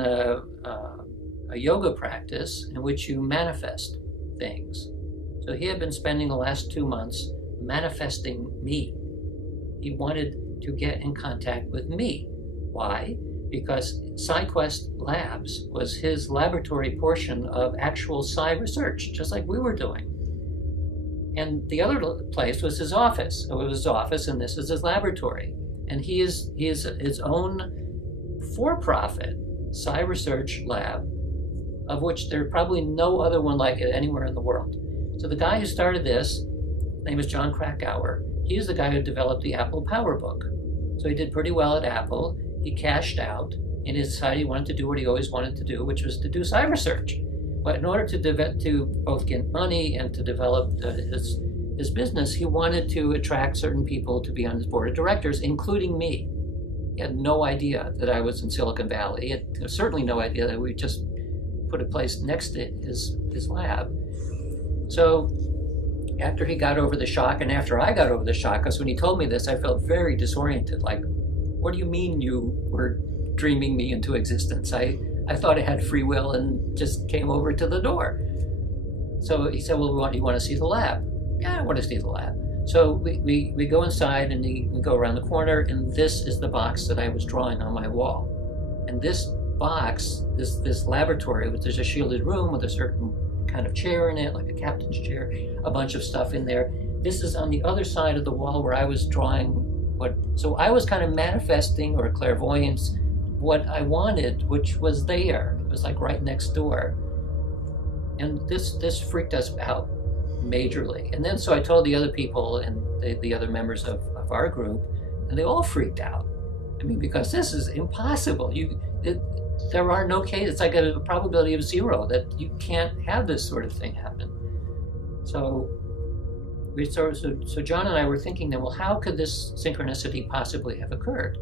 in a yoga practice in which you manifest things. So he had been spending the last 2 months manifesting me. He wanted to get in contact with me. Why? Because SciQuest Labs was his laboratory portion of actual Psi research, just like we were doing. And the other place was his office. So it was his office, and this is his laboratory. And he is his own for-profit Psi research lab, of which there are probably no other one like it anywhere in the world. So the guy who started this, his name is John Krakauer. He is the guy who developed the Apple PowerBook. So he did pretty well at Apple. He cashed out, and he decided he wanted to do what he always wanted to do, which was to do Psi research. But in order to both get money and to develop his business, he wanted to attract certain people to be on his board of directors, including me. He had no idea that I was in Silicon Valley. He had certainly no idea that we just put a place next to his lab. So after he got over the shock, and after I got over the shock, because when he told me this, I felt very disoriented. Like, what do you mean you were dreaming me into existence? I thought I had free will and just came over to the door. So he said, well, you want to see the lab? Yeah, I want to see the lab. So we go inside, and we go around the corner, and this is the box that I was drawing on my wall. And this box, this laboratory, which is a shielded room with a certain kind of chair in it, like a captain's chair, a bunch of stuff in there. This is on the other side of the wall where I was drawing so I was kind of manifesting, or clairvoyance, what I wanted, which was there. It was like right next door. And this freaked us out majorly. And then so I told the other people and the other members of our group, and they all freaked out. I mean, because this is impossible. There are no cases. It's like a probability of 0 that you can't have this sort of thing happen. So John and I were thinking then, well, how could this synchronicity possibly have occurred?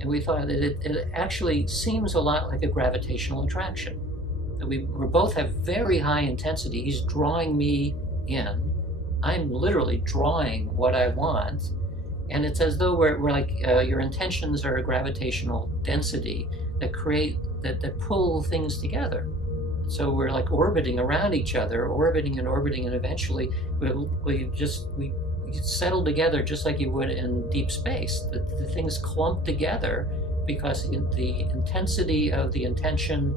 And we thought that it actually seems a lot like a gravitational attraction. That we both have very high intensity. He's drawing me in. I'm literally drawing what I want. And it's as though we're like, your intentions are a gravitational density that pull things together. So we're like orbiting around each other, orbiting, and eventually we settle together just like you would in deep space. The things clump together because the intensity of the intention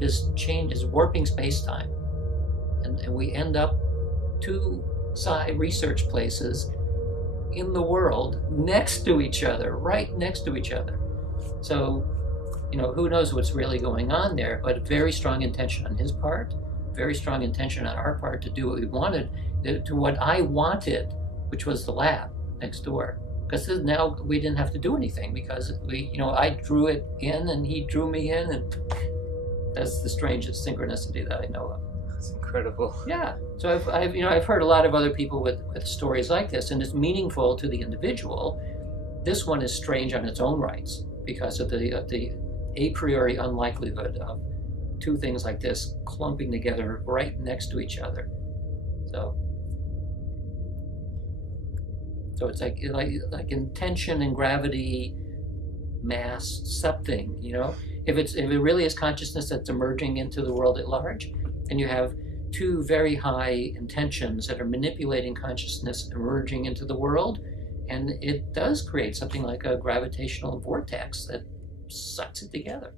is warping space-time. And we end up 2 Psi research places in the world next to each other, right next to each other. So, who knows what's really going on there, but very strong intention on his part, very strong intention on our part to do what we wanted, to what I wanted, which was the lab next door. Because now we didn't have to do anything because I drew it in and he drew me in, and that's the strangest synchronicity that I know of. That's incredible. Yeah. So I've heard a lot of other people with stories like this, and it's meaningful to the individual. This one is strange on its own rights because of the a priori unlikelihood of 2 things like this clumping together right next to each other. So it's like intention and gravity, mass, something. If it really is consciousness that's emerging into the world at large, and you have 2 very high intentions that are manipulating consciousness emerging into the world, and it does create something like a gravitational vortex that sucks it together.